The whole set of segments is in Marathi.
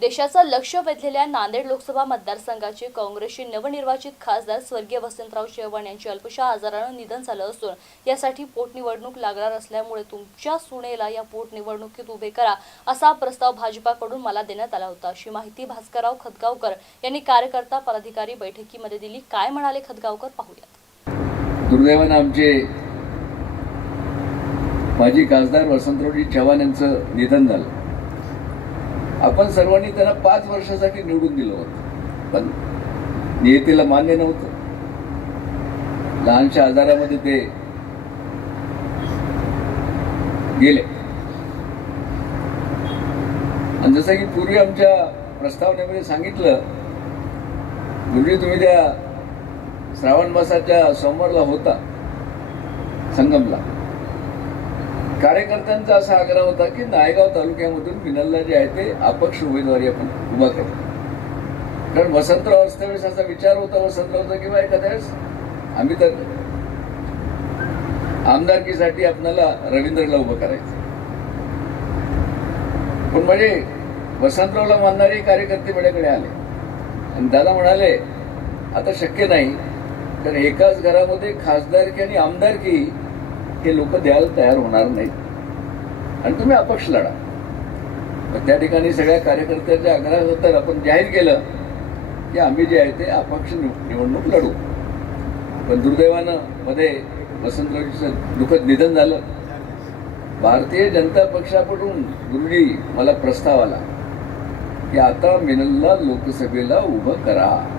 देशाचं लक्ष वेधलेल्या नांदेड लोकसभा मतदारसंघाचे काँग्रेसचे नवनिर्वाचित खासदार स्वर्गीय वसंतराव चव्हाण यांचे अल्पशा आजारानं निधन झालं असून यासाठी पोटनिवडणूक लागणार असल्यामुळे तुमच्या सुनेला या पोटनिवडणुकीत उभे करा असा प्रस्ताव भाजपाकडून मला देण्यात आला होता. अशी माहिती भास्करराव खतगावकर यांनी कार्यकर्ता पदाधिकारी बैठकीमध्ये दिली. काय म्हणाले खतगावकर पाहूयात. दुर्दैवानं आमचे माजी खासदार वसंतरावजी चव्हाण यांचं निधन झालं. आपण सर्वांनी त्यांना पाच वर्षासाठी निवडून दिलं होतं. पण नियतीला मान्य नव्हतं. लहानशा आजारामध्ये ते गेले. आणि जसं की पूर्वी आमच्या प्रस्तावनेमध्ये सांगितलं गुरुजी तुम्ही त्या श्रावण मासाच्या सोमवारला होता संगमला. कार्यकर्त्यांचा असा आग्रह होता की नायगाव तालुक्यामधून मिनलला जे आहे ते अपक्ष उमेदवारी आपण उभा करू. कारण वसंतराव असल्यावेळेस असा विचार होता वसंतरावचा किंवा एखाद्या वेळेस आम्ही तर आमदारकीसाठी आपल्याला रवींद्रला उभं करायचं. पण म्हणजे वसंतरावला मानणारे कार्यकर्ते माझ्याकडे आले. आणि दादा म्हणाले आता शक्य नाही. तर एकाच घरामध्ये खासदारकी आणि आमदारकी हे लोक द्यायला तयार होणार नाहीत. आणि तुम्ही अपक्ष लढा. मग त्या ठिकाणी सगळ्या कार्यकर्त्याच्या आग्रहानंतर आपण जाहीर केलं की आम्ही जे आहे ते अपक्ष निवडणूक लढू. पण दुर्दैवानं मध्ये वसंतरावजीचं दुःखद निधन झालं. भारतीय जनता पक्षाकडून गुरुजी मला प्रस्ताव आला की आता मिनलला लोकसभेला उभं करा.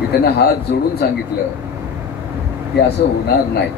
मी त्यांना हात जोडून सांगितलं की असं होणार नाही.